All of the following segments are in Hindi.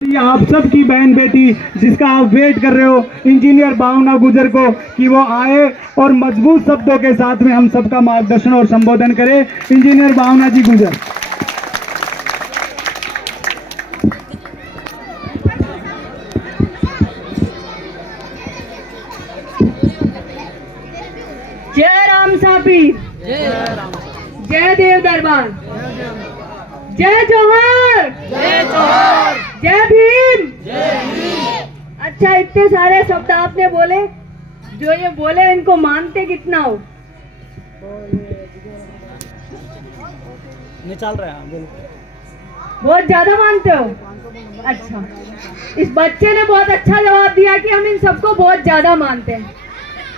ये आप सबकी बहन बेटी जिसका आप वेट कर रहे हो इंजीनियर भावना गुजर को कि वो आए और मजबूत शब्दों के साथ में हम सबका मार्गदर्शन और संबोधन करे। इंजीनियर भावना जी गुजर। जय राम सापी, जय देव दरबार, जय जोहर, जय भीम। अच्छा, इतने सारे शब्द आपने बोले, जो ये बोले इनको मानते कितना हो? नहीं चल रहा है, बहुत ज्यादा मानते हो। अच्छा, इस बच्चे ने बहुत अच्छा जवाब दिया कि हम इन सबको बहुत ज्यादा मानते हैं।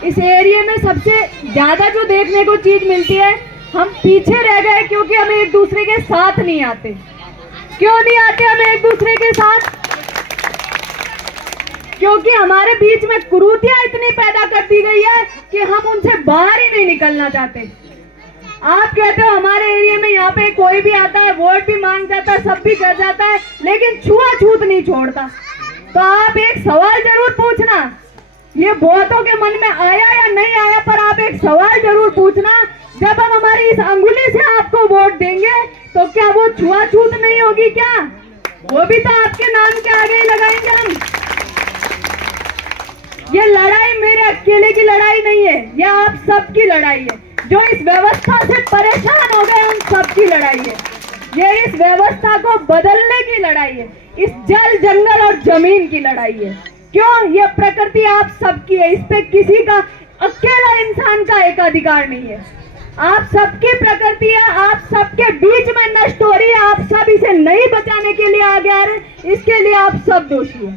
इस एरिया में सबसे ज्यादा जो देखने को चीज मिलती है, हम पीछे रह गए क्योंकि हम एक दूसरे के साथ नहीं आते। क्यों नहीं आते हम एक दूसरे के साथ? क्योंकि हमारे बीच में कुरीतियां इतनी पैदा कर दी गई है कि हम उनसे बाहर ही नहीं निकलना चाहते। आप कहते हो हमारे एरिया में यहाँ पे कोई भी आता है, वोट भी मांग जाता है, सब भी कर जाता है, लेकिन छुआछूत नहीं छोड़ता। तो आप एक सवाल जरूर पूछना, ये बहुतों के मन में आया या नहीं आया, पर आप एक सवाल जरूर पूछना, जब हम हमारी इस अंगुली से आपको वोट देंगे तो क्या वो छुआछूत नहीं होगी? क्या वो भी तो आपके नाम के आगे ही लगाएंगे हम। ये लड़ाई मेरे अकेले की लड़ाई नहीं है, ये आप सबकी लड़ाई है। जो इस व्यवस्था से परेशान हो गए, उन सबकी लड़ाई है। ये इस व्यवस्था को बदलने की लड़ाई है, इस जल जंगल और जमीन की लड़ाई है। क्यों? ये प्रकृति आप सबकी है, इस पे किसी का अकेला इंसान का एक अधिकार नहीं है। आप सबकी प्रकृति है, आप सबके बीच में नष्ट हो रही है। आप सब इसे नहीं बचाने के लिए आगे आ रहे, इसके लिए आप सब दोषी हैं।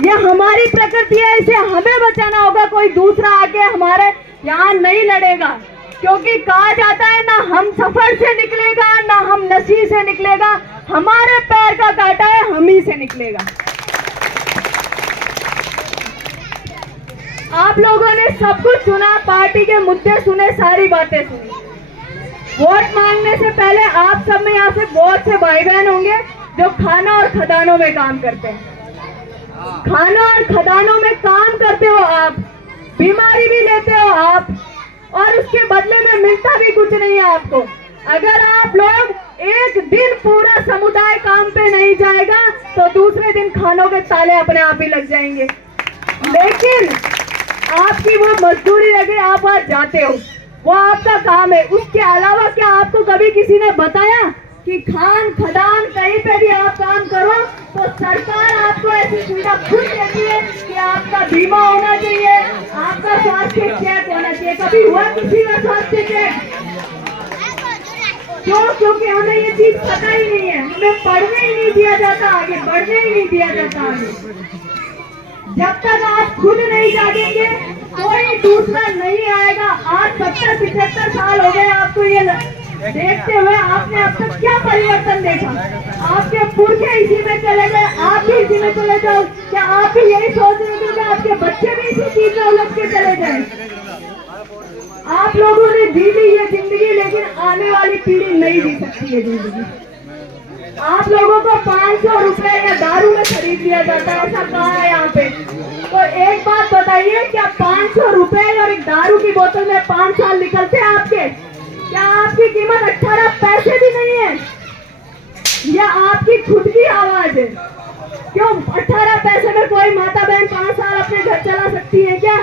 ये हमारी प्रकृति है, इसे हमें बचाना होगा। कोई दूसरा आके हमारे यहाँ नहीं लड़ेगा, क्योंकि कहा जाता है ना हम सफर से निकलेगा, ना हम नसी से निकलेगा। हमारे पैर का कांटा है, हम ही से निकलेगा। आप लोगों ने सब कुछ सुना, पार्टी के मुद्दे सुने, सारी बातें सुनी। वोट मांगने से पहले आप सब में यहाँ से बहुत से भाई बहन होंगे जो खाना और खदानों में काम करते हैं। खाना और खदानों में काम करते हो आप, बीमारी भी लेते हो आप, और उसके बदले में मिलता भी कुछ नहीं है आपको। अगर आप लोग एक दिन पूरा समुदाय काम पे नहीं जाएगा तो दूसरे दिन खानों के ताले अपने आप ही लग जाएंगे। लेकिन आपकी वो मजदूरी लगे, आप आज जाते हो, वो आपका काम है। उसके अलावा क्या आपको कभी किसी ने बताया कि खान खदान कहीं पे भी आप काम करो तो सरकार आपको ऐसी सुविधा खुद देती है कि आपका बीमा होना चाहिए, आपका स्वास्थ्य चेक होना चाहिए? कभी हुआ किसी का स्वास्थ्य चेक? क्यों? क्योंकि हमें ये चीज पता ही नहीं है, हमें पढ़ने ही नहीं दिया जाता, आगे बढ़ने ही नहीं दिया जाता। आगे जब तक आप खुद नहीं जागेंगे कोई दूसरा नहीं आएगा। आज 70-75 साल हो गए आपको ये देखते हुए, आपने अब तक क्या परिवर्तन देखा? आपके पुरखे इसी में चले गए, आप भी इसी में चले जाओ। क्या आप भी यही सोच रहे थे कि आपके बच्चे भी इसी चीज में उलझ के चले जाए? आप लोगों ने जी ली ये जिंदगी, लेकिन आने वाली पीढ़ी नहीं जी सकती है जिंदगी। आप लोगों को 500 रुपए या दारू में खरीद लिया जाता है, ऐसा कहा है यहाँ पे। तो एक बात बताइए, क्या 500 रुपए और एक दारू की बोतल में 5 साल निकलते हैं आपके? क्या आपकी कीमत 18 पैसे भी नहीं है? यह आपकी खुद की आवाज है। क्यों 18 पैसे में कोई माता बहन 5 साल अपने घर चला सकती है क्या?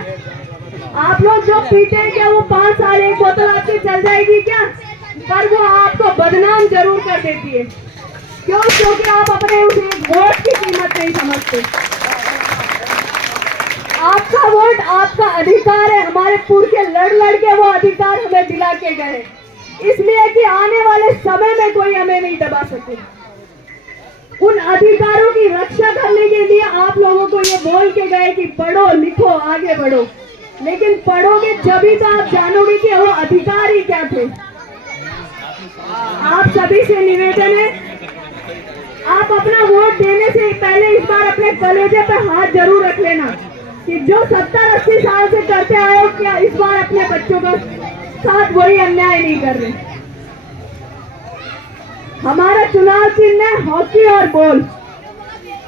आप लोग जो पीते हैं, क्या वो 5 साल एक बोतल आपकी चल जाएगी क्या? पर वो आपको बदनाम जरूर कर देती है। क्यों? क्योंकि आप अपने उस वोट की कीमत नहीं समझते। आपका वोट आपका अधिकार है। हमारे पुरखे लड़ लड़ के वो अधिकार हमें दिला के गए, इसलिए कि आने वाले समय में कोई हमें नहीं दबा सके। उन अधिकारों की रक्षा करने के लिए आप लोगों को ये बोल के गए कि पढ़ो लिखो आगे बढ़ो, लेकिन पढ़ोगे जभी तो आप जानोगे कि वो अधिकार ही क्या थे। आप सभी से निवेदन है, आप अपना वोट देने से पहले इस बार अपने कलेजे पे हाथ जरूर रख लेना कि जो 70-80 साल से करते आए हो, क्या इस बार अपने बच्चों का साथ वही अन्याय नहीं कर रहे। हमारा चुनाव चिन्ह है हॉकी और बॉल।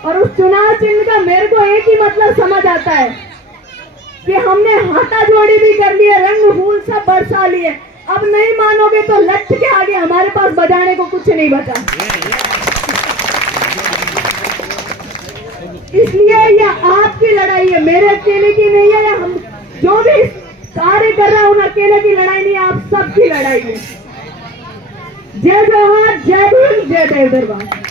और उस चुनाव चिन्ह का मेरे को एक ही मतलब समझ आता है कि हमने हाथा जोड़ी भी कर लिए, रंग फूल सब बरसा लिए। अब नहीं मानोगे तो लठ के आगे हमारे पास बजाने को कुछ नहीं बचा। इसलिए यह आपकी लड़ाई है, मेरे अकेले की नहीं है। या हम जो भी कार्य कर रहा है उन अकेले की लड़ाई नहीं, आप सबकी लड़ाई है। जय जवाहर, जय भीम, जय देव दरबार।